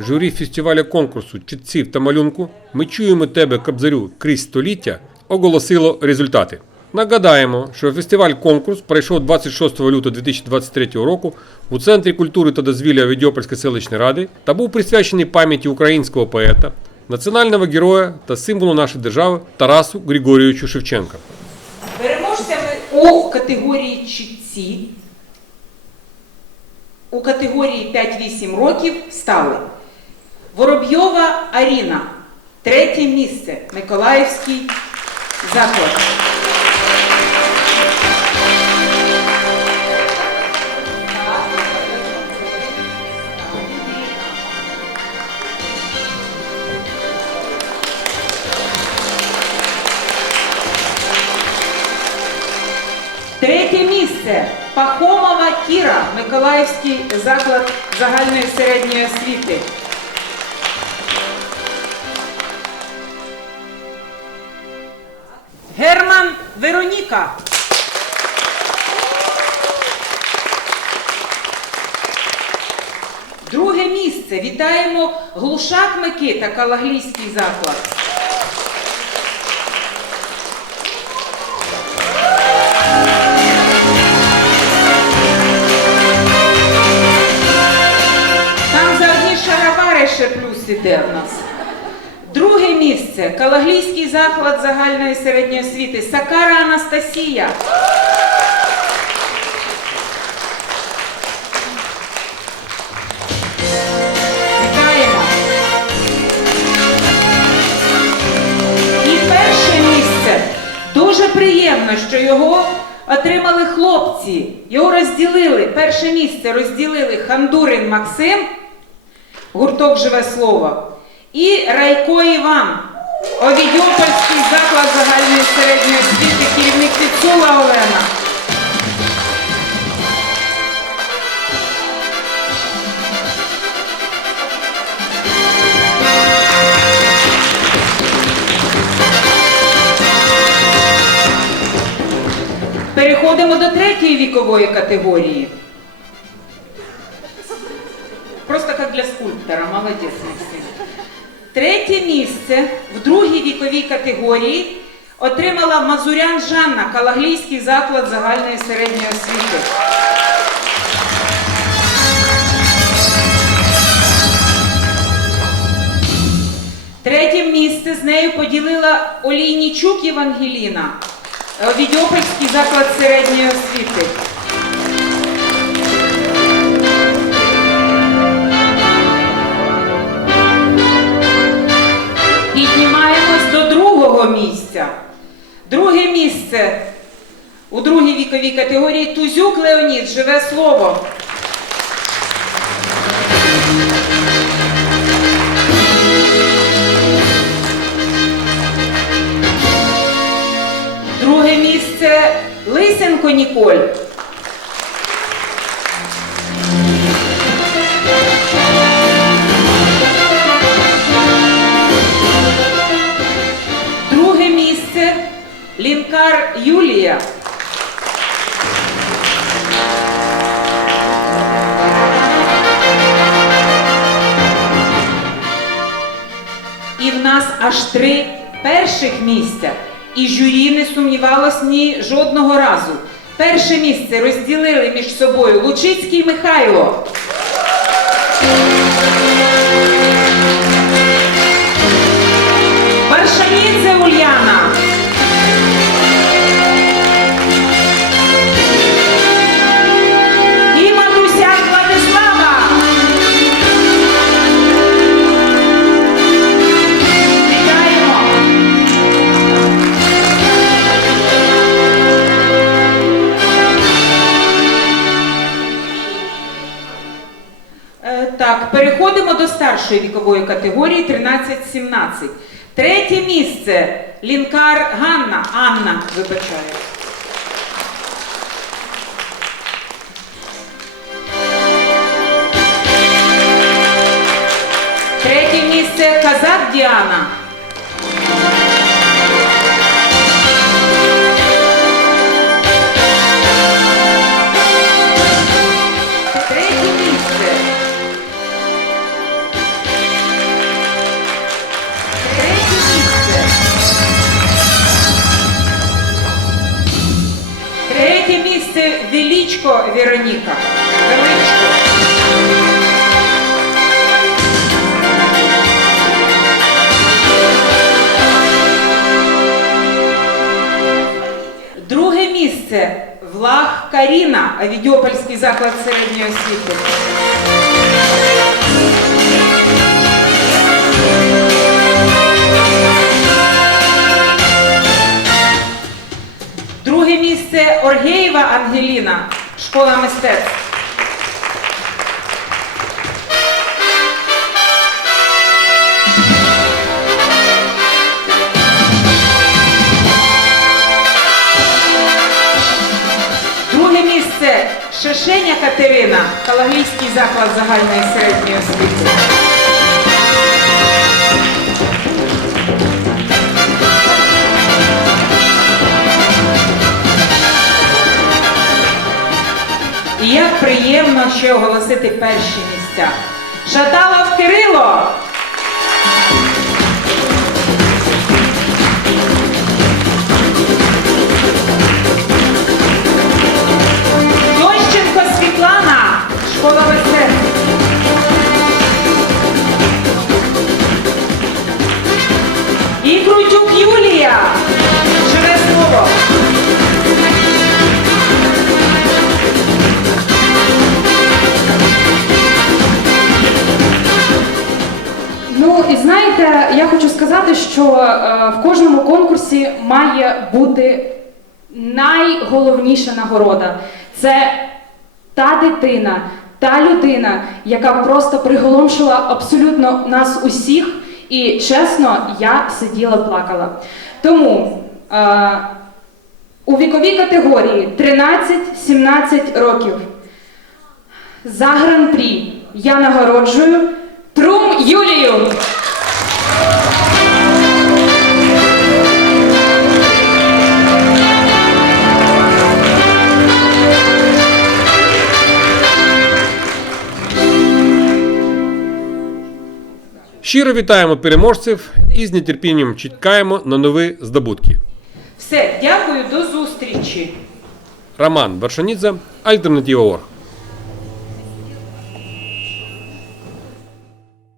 журі фестиваля конкурсу читців та малюнку Ми чуємо тебе, Кобзарю, крізь століття оголосило результати. Нагадаємо, що фестиваль конкурс пройшов 26 лютого 2023 року у Центрі культури та дозвілля Відьопольської селищної ради та був присвячений пам'яті українського поета, національного героя та символу нашої держави Тарасу Григорійовичу Шевченка. Переможцями у категорії чітці у категорії 5-8 років стали Воробйова Аріна, третє місце, Миколаївський заклад. Третє місце Пахомова Кіра, Миколаївський заклад загальної середньої освіти. Герман Вероніка. Друге місце. Вітаємо Глушак Микита, Калаглійський заклад. Калаглійський заклад загальної середньої освіти. Сакара Анастасія. Вітаємо. І перше місце. Дуже приємно, що його отримали хлопці. Його розділили. Перше місце розділили Хандурин Максим, гурток Живе слово, і Райко Іван, Овідьопольський заклад загальної середньої освіти, керівник Підсула Олена. Переходимо до третьої вікової категорії. Просто як для скульптора, молодець Максим. Третє місце в другій віковій категорії отримала Мазурян Жанна, Калаглійський заклад загальної середньої освіти. Третє місце з нею поділила Олійнічук Євангеліна, е, Відьопольський заклад середньої освіти. Місце у другій віковій категорії Тузюк Леонід, живе слово. Друге місце Лисенко Ніколь. Лінкар Юлія. І в нас аж три перших місця. І журі не сумнівалось ні жодного разу. Перше місце розділили між собою Лучицький Михайло. Переходимо до старшої вікової категорії 13-17. Третє місце Лінкар Ганна. Анна, вибачаю. Третє місце Казак Діана. Величко Вероніка. Величко. Друге місце Влах Каріна, Авідіопольський заклад середньої освіти. Оргеєва Ангеліна, школа мистецтв. Друге місце Шишеня Катерина, Калаглійський заклад загальної середньої освіти. Ще оголосити перші місця. Шаталов Кирило. І знаєте, я хочу сказати, що е, в кожному конкурсі має бути найголовніша нагорода. Це та дитина, та людина, яка просто приголомшила абсолютно нас усіх. І чесно, я сиділа плакала. Тому е, у віковій категорії 13-17 років за гран-прі я нагороджую Трум Юлію. Щиро вітаємо переможців і з нетерпінням чекаємо на нові здобутки. Все, дякую, до зустрічі. Роман Баршанідзе, Альтернатива Орг.